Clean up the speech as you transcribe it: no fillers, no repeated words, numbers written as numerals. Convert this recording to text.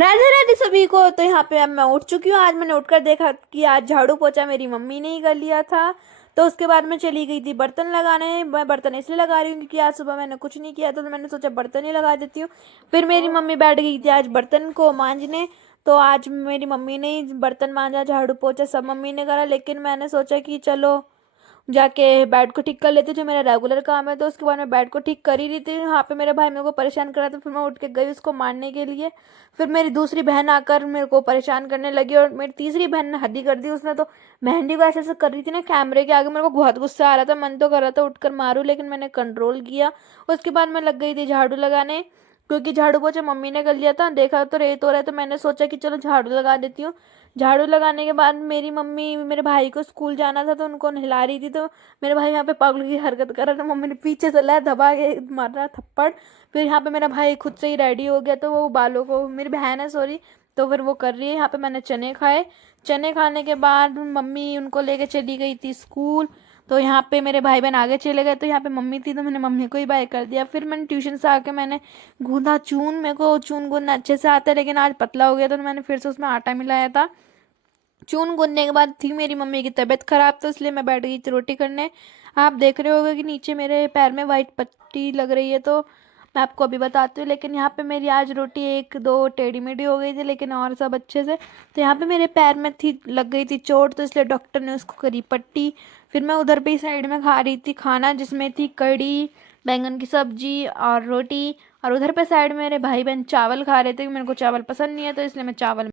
राधे राधे सभी को। तो यहाँ पे अब मैं उठ चुकी हूँ। आज मैंने उठकर देखा कि आज झाड़ू पोछा मेरी मम्मी ने ही कर लिया था। तो उसके बाद मैं चली गई थी बर्तन लगाने। मैं बर्तन इसलिए लगा रही हूँ क्योंकि आज सुबह मैंने कुछ नहीं किया था, तो मैंने सोचा बर्तन ही लगा देती हूँ। फिर मेरी मम्मी बैठ गई थी आज बर्तन को मांजने। तो आज मेरी मम्मी ने ही बर्तन मांजा, झाड़ू पोछा सब मम्मी ने करा, लेकिन मैंने सोचा कि चलो जाके बेड को ठीक कर लेती हूँ, जो मेरा रेगुलर काम है। तो उसके बाद मैं बेड को ठीक कर ही रही थी, वहाँ पे मेरे भाई मेरे को परेशान कर रहा था। फिर मैं उठ के गई उसको मारने के लिए। फिर मेरी दूसरी बहन आकर मेरे को परेशान करने लगी, और मेरी तीसरी बहन ने हद ही कर दी। उसने तो मेहंदी को ऐसे ऐसे कर रही थी ना कैमरे के आगे, मेरे को बहुत गुस्सा आ रहा था। मन तो कर रहा था उठकर मारूं, लेकिन मैंने कंट्रोल किया। उसके बाद मैं लग गई थी झाड़ू लगाने, क्योंकि झाड़ू पोछा मम्मी ने कर लिया था। देखा तो रेत हो रहा है, तो मैंने सोचा कि चलो झाड़ू लगा देती हूँ। झाड़ू लगाने के बाद मेरी मम्मी मेरे भाई को स्कूल जाना था, तो उनको नहला रही थी। तो मेरे भाई यहाँ पे पागल की हरकत कर रहा था, मम्मी ने पीछे से लाया दबा के मार रहा थप्पड़। फिर यहाँ पे मेरा भाई खुद से ही रेडी हो गया, तो वो बालों को, मेरी बहन है सॉरी, तो फिर वो कर रही है। यहाँ पे मैंने चने खाए। चने खाने के बाद मम्मी उनको लेके चली गई थी स्कूल। तो यहाँ पे मेरे भाई बहन आगे चले गए, तो यहाँ पे मम्मी थी, तो मैंने मम्मी को ही बाय कर दिया। फिर मैंने ट्यूशन से आके मैंने गूंदा चून। मेरे को चून गूंदना अच्छे से आता है, लेकिन आज पतला हो गया, तो मैंने फिर से उसमें आटा मिलाया था। चून गूंदने के बाद थी मेरी मम्मी की तबीयत खराब, तो इसलिए मैं बैठ गई थी रोटी करने। आप देख रहे होगे कि नीचे मेरे पैर में वाइट पट्टी लग रही है, तो मैं आपको अभी बताती हूँ। लेकिन यहाँ पे मेरी आज रोटी एक दो टेढ़ी मेढ़ी हो गई थी, लेकिन और सब अच्छे से। तो यहाँ पे मेरे पैर में थी लग गई थी चोट, तो इसलिए डॉक्टर ने उसको करी पट्टी। फिर मैं उधर पे साइड में खा रही थी खाना, जिसमें थी कढ़ी, बैंगन की सब्जी और रोटी। और उधर पे साइड में मेरे भाई बहन चावल खा रहे थे, मेरे को चावल पसंद नहीं है, तो इसलिए मैं चावल